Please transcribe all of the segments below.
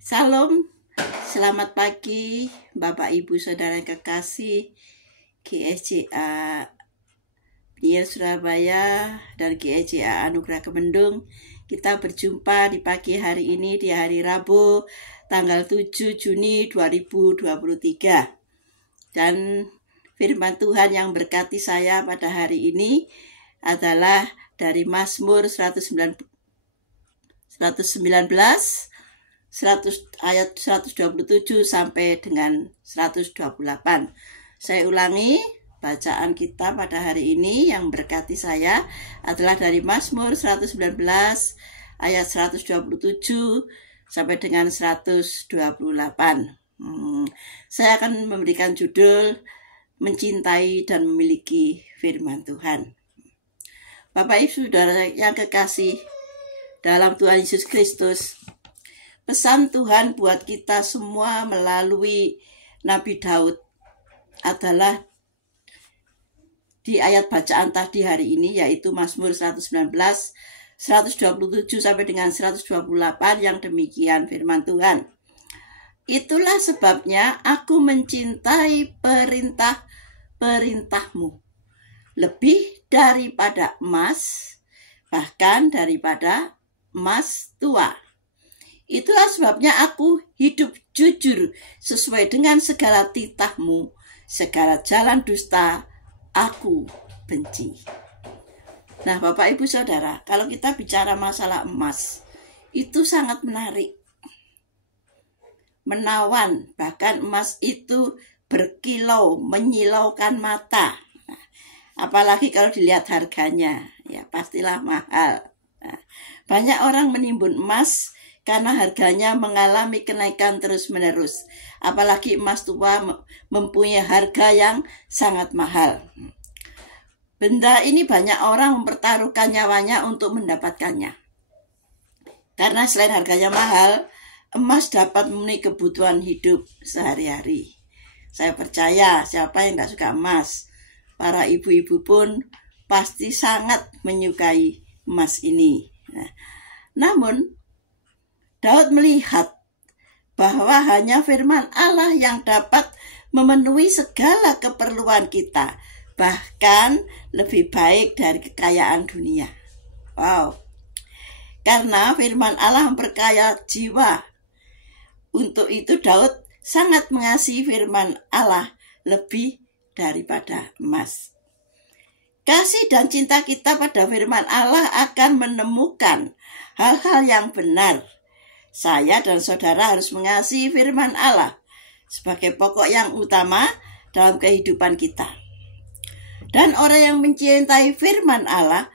Salam, selamat pagi Bapak Ibu Saudara yang kekasih GSJA Pniel Surabaya dan GSJA Anugerah Kemendung. Kita berjumpa di pagi hari ini di hari Rabu tanggal 7 Juni 2023. Dan firman Tuhan yang berkati saya pada hari ini adalah dari Mazmur 119 ayat 127 sampai dengan 128. Saya ulangi, bacaan kita pada hari ini yang berkati saya adalah dari Mazmur 119 ayat 127 sampai dengan 128. Saya akan memberikan judul Mencintai dan Memiliki Firman Tuhan. Bapak Ibu Saudara yang kekasih dalam Tuhan Yesus Kristus, pesan Tuhan buat kita semua melalui Nabi Daud adalah di ayat bacaan tadi hari ini, yaitu Mazmur 119, 127 sampai dengan 128 yang demikian firman Tuhan. Itulah sebabnya aku mencintai perintah-perintahmu lebih daripada emas, bahkan daripada emas tua. Itulah sebabnya aku hidup jujur sesuai dengan segala titahmu, segala jalan dusta aku benci. Nah, Bapak Ibu Saudara, kalau kita bicara masalah emas, itu sangat menarik, menawan, bahkan emas itu berkilau, menyilaukan mata. Nah, apalagi kalau dilihat harganya, ya pastilah mahal. Nah, banyak orang menimbun emas karena harganya mengalami kenaikan terus-menerus. Apalagi emas tua mempunyai harga yang sangat mahal. Benda ini banyak orang mempertaruhkan nyawanya untuk mendapatkannya. Karena selain harganya mahal, emas dapat memenuhi kebutuhan hidup sehari-hari. Saya percaya siapa yang tidak suka emas, para ibu-ibu pun pasti sangat menyukai emas ini. Namun, Daud melihat bahwa hanya firman Allah yang dapat memenuhi segala keperluan kita, bahkan lebih baik dari kekayaan dunia. Wow. Karena firman Allah memperkaya jiwa. Untuk itu Daud sangat mengasihi firman Allah lebih daripada emas. Kasih dan cinta kita pada firman Allah akan menemukan hal-hal yang benar. Saya dan saudara harus mengasihi firman Allah sebagai pokok yang utama dalam kehidupan kita. Dan orang yang mencintai firman Allah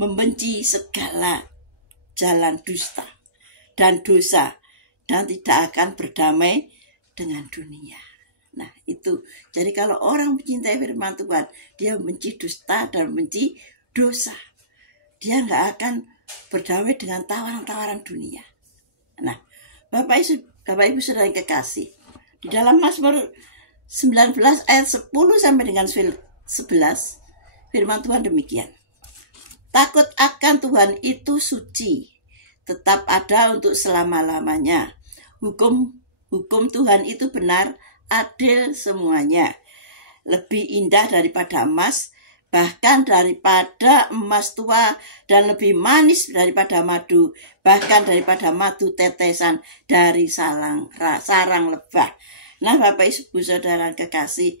membenci segala jalan dusta dan dosa dan tidak akan berdamai dengan dunia. Nah, itu. Jadi kalau orang mencintai firman Tuhan, dia membenci dusta dan membenci dosa. Dia nggak akan berdamai dengan tawaran-tawaran dunia. Nah, Bapak Ibu Saudara yang kekasih, di dalam Mazmur 19 ayat 10 sampai dengan 11, firman Tuhan demikian. Takut akan Tuhan itu suci, tetap ada untuk selama-lamanya. Hukum Tuhan itu benar, adil semuanya. Lebih indah daripada emas, bahkan daripada emas tua, dan lebih manis daripada madu, bahkan daripada madu tetesan dari sarang lebah. Nah, Bapak Ibu Saudara kekasih,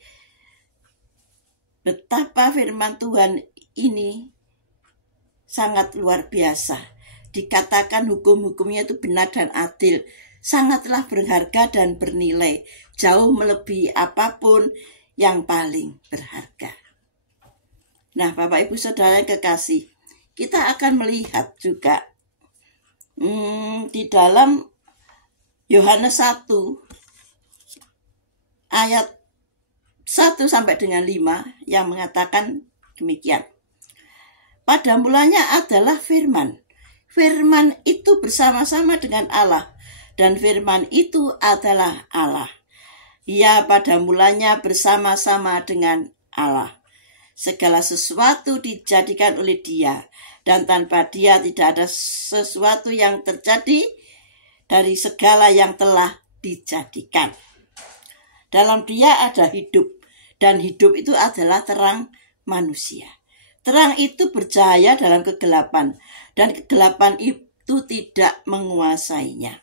betapa firman Tuhan ini sangat luar biasa. Dikatakan hukum-hukumnya itu benar dan adil, sangatlah berharga dan bernilai, jauh melebihi apapun yang paling berharga. Nah, Bapak Ibu Saudara yang kekasih, kita akan melihat juga di dalam Yohanes 1 ayat 1 sampai dengan 5 yang mengatakan demikian. Pada mulanya adalah firman. Firman itu bersama-sama dengan Allah, dan firman itu adalah Allah. Ia pada mulanya bersama-sama dengan Allah. Segala sesuatu dijadikan oleh Dia, dan tanpa Dia tidak ada sesuatu yang terjadi dari segala yang telah dijadikan. Dalam Dia ada hidup, dan hidup itu adalah terang manusia. Terang itu bercahaya dalam kegelapan, dan kegelapan itu tidak menguasainya.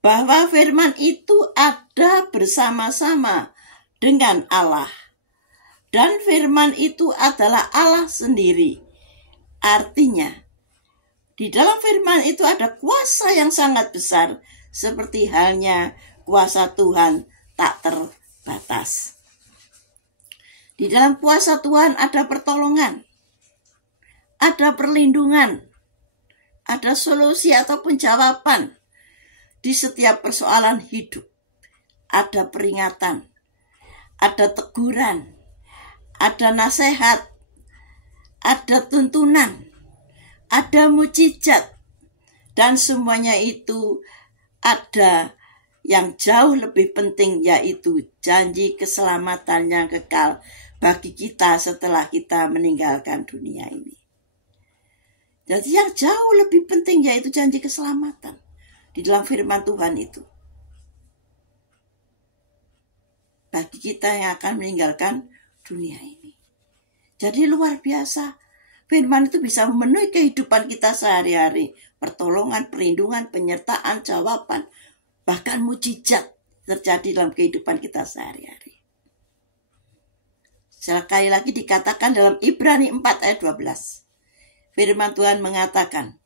Bahwa firman itu ada bersama-sama dengan Allah. Dan firman itu adalah Allah sendiri. Artinya, di dalam firman itu ada kuasa yang sangat besar, seperti halnya kuasa Tuhan tak terbatas. Di dalam kuasa Tuhan ada pertolongan, ada perlindungan, ada solusi ataupun jawaban di setiap persoalan hidup. Ada peringatan, ada teguran, ada nasihat, ada tuntunan, ada mujizat, dan semuanya itu ada yang jauh lebih penting, yaitu janji keselamatan yang kekal bagi kita setelah kita meninggalkan dunia ini. Jadi yang jauh lebih penting yaitu janji keselamatan di dalam firman Tuhan itu. Bagi kita yang akan meninggalkan dunia ini. Jadi luar biasa. Firman itu bisa memenuhi kehidupan kita sehari-hari. Pertolongan, perlindungan, penyertaan, jawaban, bahkan mujizat terjadi dalam kehidupan kita sehari-hari. Sekali lagi dikatakan dalam Ibrani 4 ayat 12. Firman Tuhan mengatakan,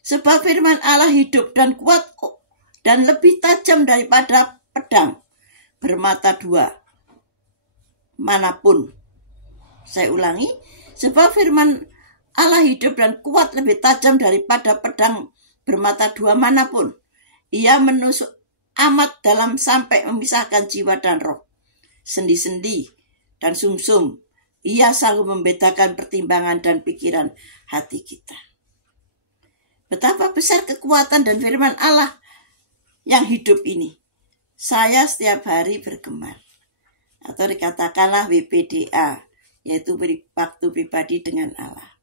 sebab firman Allah hidup dan kuat dan lebih tajam daripada pedang bermata dua manapun. Saya ulangi, sebab firman Allah hidup dan kuat lebih tajam daripada pedang bermata dua manapun. Ia menusuk amat dalam sampai memisahkan jiwa dan roh, sendi-sendi dan sumsum. Ia selalu membedakan pertimbangan dan pikiran hati kita. Betapa besar kekuatan dan firman Allah yang hidup ini. Saya setiap hari bergemar. Atau dikatakanlah WPDA, yaitu waktu pribadi dengan Allah.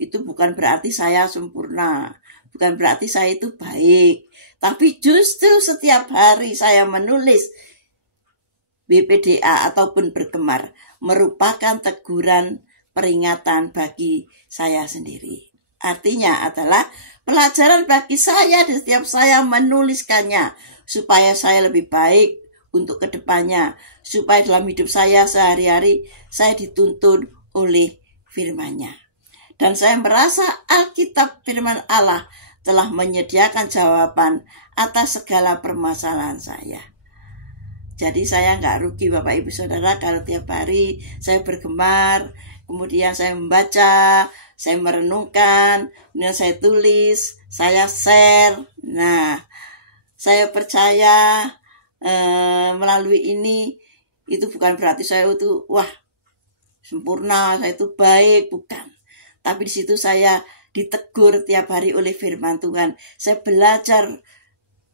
Itu bukan berarti saya sempurna. Bukan berarti saya itu baik. Tapi justru setiap hari saya menulis WPDA ataupun bergemar merupakan teguran peringatan bagi saya sendiri. Artinya adalah pelajaran bagi saya dan setiap saya menuliskannya supaya saya lebih baik untuk kedepannya, supaya dalam hidup saya sehari-hari saya dituntun oleh firman-Nya. Dan saya merasa Alkitab firman Allah telah menyediakan jawaban atas segala permasalahan saya. Jadi saya nggak rugi Bapak Ibu Saudara kalau tiap hari saya bergemar, kemudian saya membaca, saya merenungkan, kemudian saya tulis, saya share. Nah, saya percaya melalui ini itu bukan berarti saya itu sempurna, saya itu baik, bukan. Tapi di situ saya ditegur tiap hari oleh firman Tuhan. Saya belajar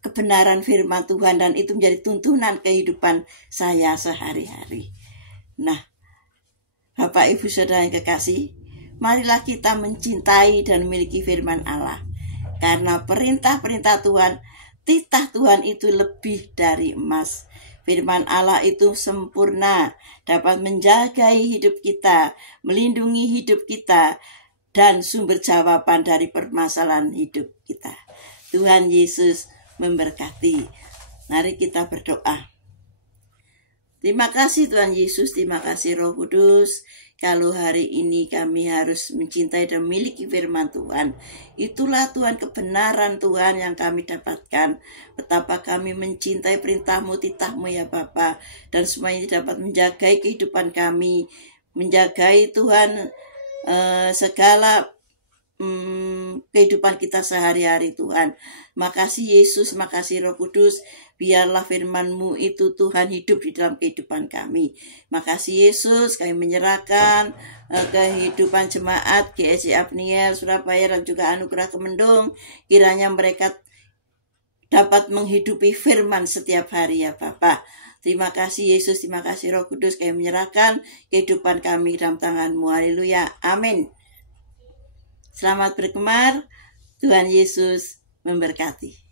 kebenaran firman Tuhan dan itu menjadi tuntunan kehidupan saya sehari-hari. Nah, Bapak Ibu Saudara yang kekasih, marilah kita mencintai dan memiliki firman Allah. Karena perintah-perintah Tuhan, titah Tuhan itu lebih dari emas. Firman Allah itu sempurna, dapat menjaga hidup kita, melindungi hidup kita, dan sumber jawaban dari permasalahan hidup kita. Tuhan Yesus memberkati. Mari kita berdoa. Terima kasih Tuhan Yesus, terima kasih Roh Kudus. Kalau hari ini kami harus mencintai dan memiliki firman Tuhan, itulah Tuhan kebenaran Tuhan yang kami dapatkan. Betapa kami mencintai perintah-Mu, titah-Mu ya Bapa, dan semuanya dapat menjagai kehidupan kami, menjagai Tuhan segala kehidupan kita sehari-hari Tuhan. Makasih Yesus, makasih Roh Kudus, biarlah firman-Mu itu Tuhan hidup di dalam kehidupan kami. Makasih Yesus, kami menyerahkan kehidupan jemaat GSI Abniel Surabaya dan juga Anugerah Kemendung, kiranya mereka dapat menghidupi firman setiap hari ya Bapa. Terima kasih Yesus, terima kasih Roh Kudus, kami menyerahkan kehidupan kami dalam tangan-Mu. Haleluya, amin. Selamat bergemar, Tuhan Yesus memberkati.